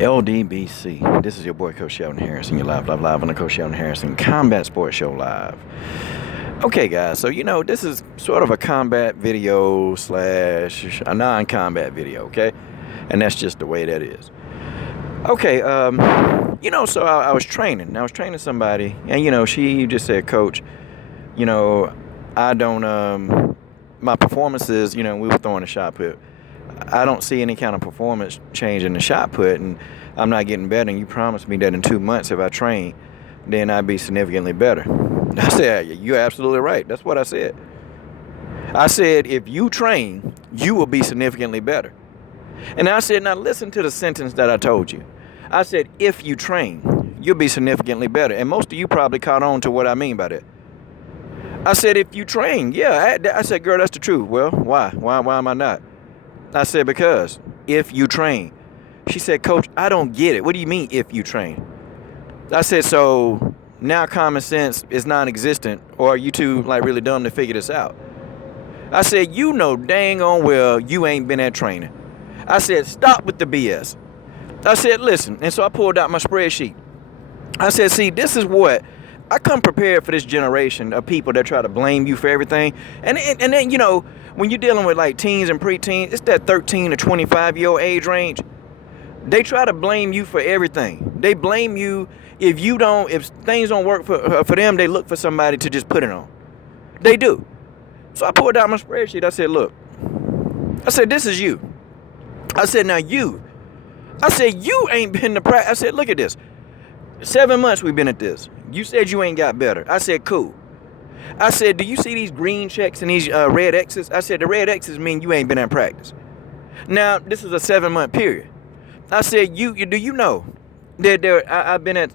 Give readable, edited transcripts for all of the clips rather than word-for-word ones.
LDBC. This is your boy, Coach Sheldon Harrison. You're live on the Coach Sheldon Harrison Combat Sports Show live. Okay, guys, so this is sort of a combat video slash a non-combat video, okay? And that's just the way that is. Okay, so I was training. I was training somebody, and, she just said, Coach, I don't, my performances, we were throwing a shot put. I don't see any kind of performance change in the shot put, and I'm not getting better. And you promised me that in 2 months, if I train, then I'd be significantly better. I said, you're absolutely right. That's what I said. I said, if you train, you will be significantly better. And I said, now listen to the sentence that I told you. I said, if you train, you'll be significantly better. And most of you probably caught on to what I mean by that. I said, if you train, yeah. I said, girl, that's the truth. Well, why? Why am I not? I said, because if you train. She said, Coach, I don't get it. What do you mean if you train? I said, so now common sense is non-existent, or are you two really dumb to figure this out? I said, you know dang on well you ain't been at training. I said, stop with the BS. I said, listen. And so I pulled out my spreadsheet. I said, see, this is what I come prepared for this generation of people that try to blame you for everything. And then, when you're dealing with teens and preteens, it's that 13 to 25-year-old age range. They try to blame you for everything. They blame you if things don't work for them, they look for somebody to just put it on. They do. So I pulled out my spreadsheet. I said, look, I said, this is you. I said, now you. I said, you ain't been to practice. I said, look at this. 7 months we've been at this. You said you ain't got better. I said, cool. I said, do you see these green checks and these red X's? I said, the red X's mean you ain't been at practice. Now, this is a 7-month period. I said, do you know that I've been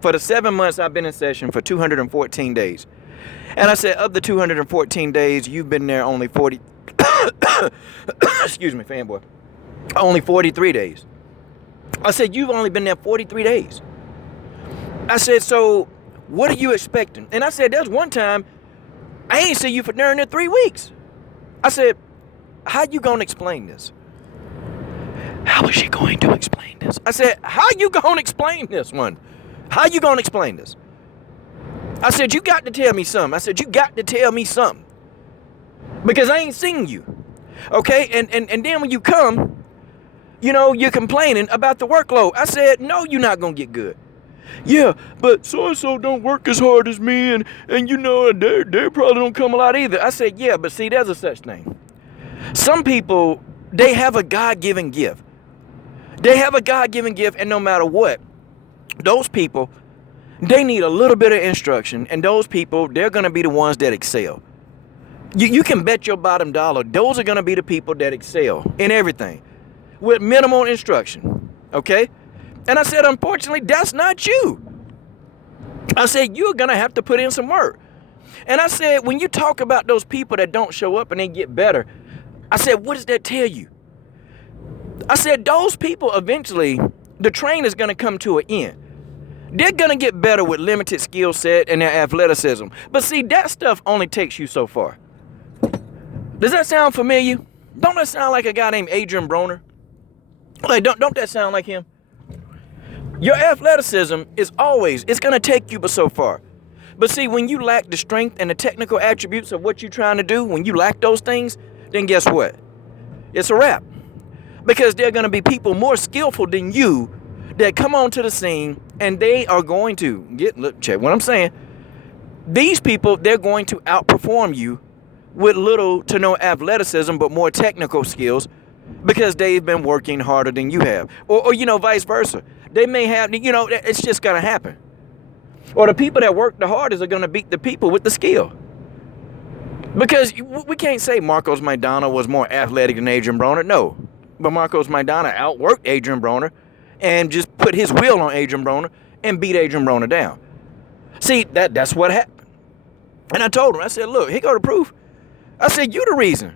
for the 7 months I've been in session for 214 days. And I said, of the 214 days, you've been there only 40, excuse me, fanboy, only 43 days. I said, you've only been there 43 days. I said, so what are you expecting? And I said, there's one time I ain't see you for during there 3 weeks. I said, how you going to explain this? How is she going to explain this? I said, how you going to explain this one? How you going to explain this? I said, you got to tell me something. I said, you got to tell me something. Because I ain't seen you. Okay? And then when you come, you're complaining about the workload. I said, no, you're not going to get good. Yeah, but so-and-so don't work as hard as me, and they probably don't come a lot either. I said, yeah, but see, there's a such thing. Some people, they have a God-given gift. They have a God-given gift, and no matter what, those people, they need a little bit of instruction, and those people, they're going to be the ones that excel. You can bet your bottom dollar, those are going to be the people that excel in everything with minimal instruction, okay? And I said, unfortunately, that's not you. I said, you're going to have to put in some work. And I said, when you talk about those people that don't show up and they get better, I said, what does that tell you? I said, those people eventually, the train is going to come to an end. They're going to get better with limited skill set and their athleticism. But see, that stuff only takes you so far. Does that sound familiar? Don't that sound like a guy named Adrian Broner? Don't that sound like him? Your athleticism is it's going to take you but so far. But see, when you lack the strength and the technical attributes of what you're trying to do, when you lack those things, then guess what? It's a wrap. Because there are going to be people more skillful than you that come onto the scene, and they are going to check what I'm saying. These people, they're going to outperform you with little to no athleticism, but more technical skills because they've been working harder than you have. Or vice versa. They may have, it's just going to happen. Or the people that work the hardest are going to beat the people with the skill. Because we can't say Marcos Maidana was more athletic than Adrian Broner. No. But Marcos Maidana outworked Adrian Broner and just put his will on Adrian Broner and beat Adrian Broner down. See, that's what happened. And I told him, I said, look, here go the proof. I said, you the reason.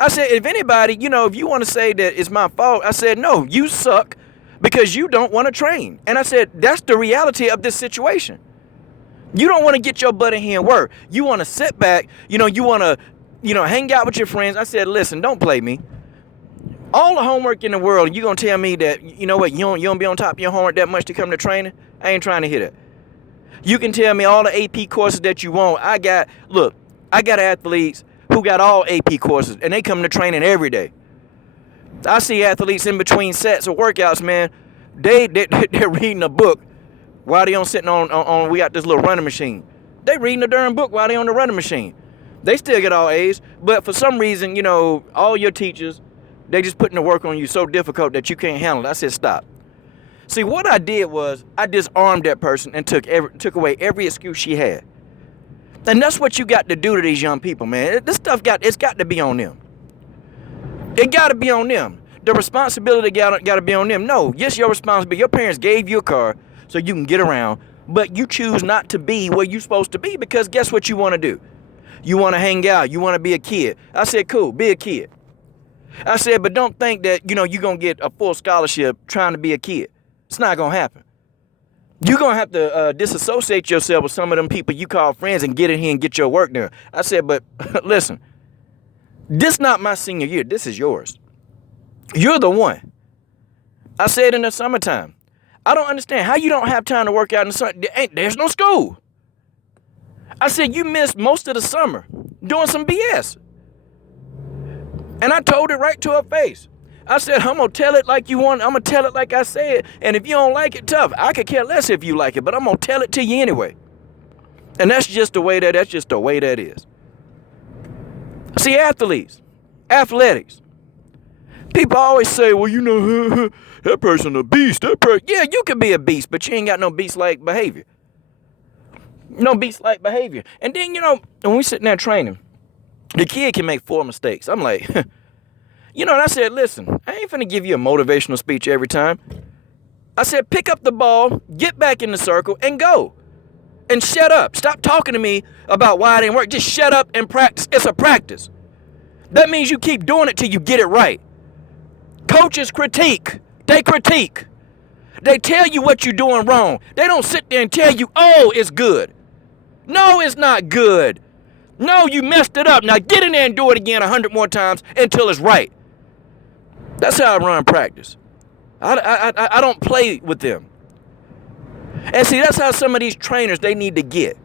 I said, if anybody, if you want to say that it's my fault, I said, no, you suck because you don't want to train. And I said, that's the reality of this situation. You don't want to get your butt in here and work. You want to sit back, you want to, hang out with your friends. I said, listen, don't play me. All the homework in the world, and you gonna tell me that, you know what, you don't be on top of your homework that much to come to training? I ain't trying to hear that. You can tell me all the AP courses that you want. I got athletes who got all AP courses, and they come to training every day. I see athletes in between sets of workouts, man. They're reading a book while they on sitting on we got this little running machine. They reading a darn book while they on the running machine. They still get all A's, but for some reason, you know, all your teachers, they just putting the work on you so difficult that you can't handle it. I said, stop. See, what I did was I disarmed that person and took away every excuse she had. And that's what you got to do to these young people, man. This stuff it's got to be on them. It got to be on them. The responsibility got to be on them. No, yes, your responsibility. Your parents gave you a car so you can get around, but you choose not to be where you're supposed to be because guess what you want to do? You want to hang out. You want to be a kid. I said, cool, be a kid. I said, but don't think that, you know, you're going to get a full scholarship trying to be a kid. It's not going to happen. You're going to have to disassociate yourself with some of them people you call friends and get in here and get your work done. I said, but listen, this not my senior year. This is yours. You're the one. I said in the summertime, I don't understand how you don't have time to work out in the summer. There's no school. I said, you missed most of the summer doing some BS. And I told it right to her face. I said, I'm going to tell it like you want. I'm going to tell it like I said. And if you don't like it, tough. I could care less if you like it, but I'm going to tell it to you anyway. And that's just the way that is. See, athletics. People always say, well, you know, that person a beast. Yeah, you can be a beast, but you ain't got no beast-like behavior. No beast-like behavior. And then, you know, when we sitting there training, the kid can make 4 mistakes. I'm like, you know, and I said, listen, I ain't finna give you a motivational speech every time. I said, pick up the ball, get back in the circle, and go. And shut up. Stop talking to me about why it didn't work. Just shut up and practice. It's a practice. That means you keep doing it till you get it right. Coaches critique. They critique. They tell you what you're doing wrong. They don't sit there and tell you, oh, it's good. No, it's not good. No, you messed it up. Now get in there and do it again 100 more times until it's right. That's how I run practice. I don't play with them. And see, that's how some of these trainers, they need to get.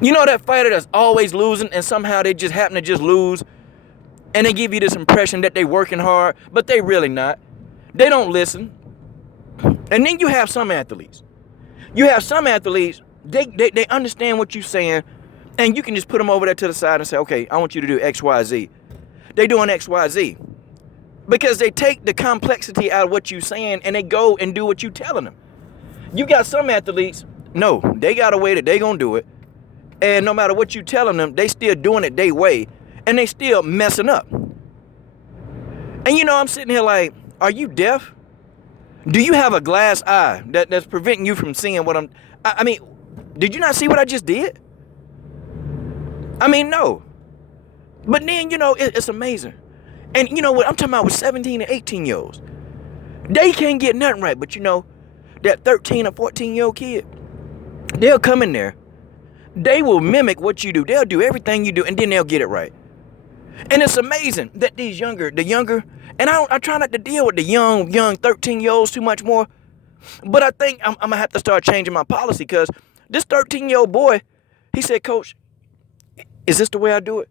You know that fighter that's always losing and somehow they just happen to just lose and they give you this impression that they working hard, but they really not. They don't listen. And then you have some athletes. They understand what you're saying, and you can just put them over there to the side and say, okay, I want you to do X, Y, Z. They doing X, Y, Z. Because they take the complexity out of what you're saying and they go and do what you're telling them. You got some athletes, no, they got a way that they gonna do it. And no matter what you telling them, they still doing it their way. And they still messing up. And you know, I'm sitting here like, are you deaf? Do you have a glass eye that's preventing you from seeing what I mean, did you not see what I just did? I mean, no. But then, you know, it's amazing. And you know what, I'm talking about with 17 and 18-year-olds. They can't get nothing right, but you know, that 13 or 14-year-old kid, they'll come in there. They will mimic what you do. They'll do everything you do, and then they'll get it right. And it's amazing that the younger, and I try not to deal with the young 13-year-olds too much more, but I think I'm going to have to start changing my policy because this 13-year-old boy, he said, Coach, is this the way I do it?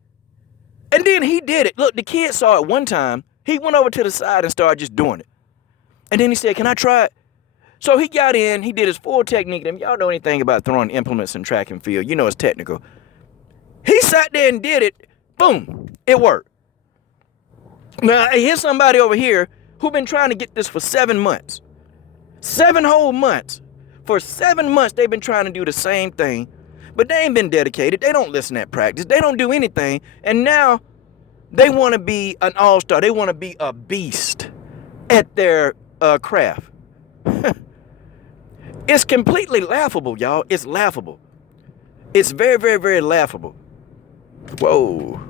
And then he did it. Look, the kid saw it one time. He went over to the side and started just doing it. And then he said, can I try it? So he got in, he did his full technique. And if y'all know anything about throwing implements in track and field, you know it's technical. He sat there and did it. Boom. It worked. Now, here's somebody over here who been trying to get this for 7 months. 7 whole months. For 7 months, they've been trying to do the same thing. But they ain't been dedicated. They don't listen at practice. They don't do anything. And now they want to be an all-star. They want to be a beast at their craft. It's completely laughable, y'all. It's laughable. It's very, very, very laughable. Whoa.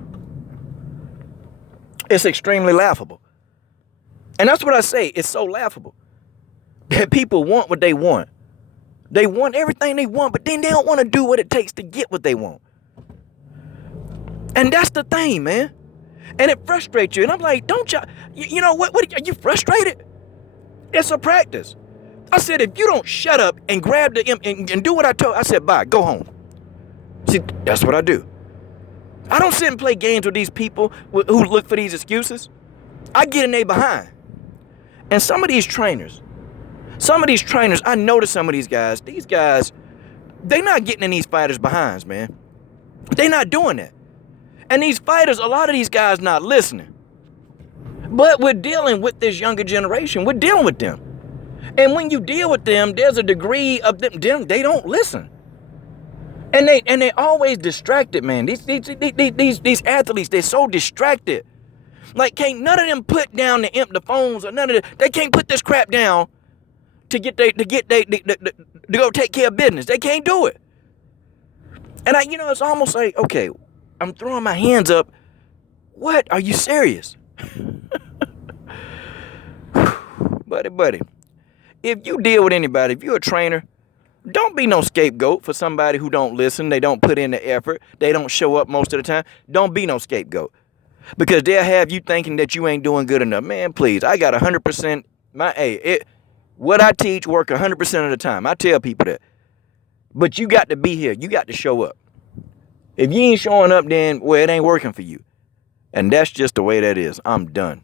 It's extremely laughable. And that's what I say. It's so laughable that people want what they want. They want everything they want, but then they don't want to do what it takes to get what they want. And that's the thing, man. And it frustrates you. And I'm like, don't y'all, you know what, are you frustrated? It's a practice. I said, if you don't shut up and grab the and do what I told, I said, bye, go home. See, that's what I do. I don't sit and play games with these people who look for these excuses. I get in their behind. And some of these trainers, I notice some of these guys, they not getting in these fighters' behinds, man. They not doing that. And these fighters, a lot of these guys not listening. But we're dealing with this younger generation. We're dealing with them. And when you deal with them, there's a degree of them they don't listen. And they always distracted, man. These athletes, they're so distracted. Like, can't none of them put down the phones or none of they can't put this crap down to go take care of business. They can't do it. And it's almost like, okay, I'm throwing my hands up. What? Are you serious? Buddy. If you deal with anybody, if you're a trainer, don't be no scapegoat for somebody who don't listen. They don't put in the effort. They don't show up most of the time. Don't be no scapegoat. Because they'll have you thinking that you ain't doing good enough. Man, please, I got 100%. What I teach work 100% of the time. I tell people that. But you got to be here. You got to show up. If you ain't showing up, then, well, it ain't working for you. And that's just the way that is. I'm done.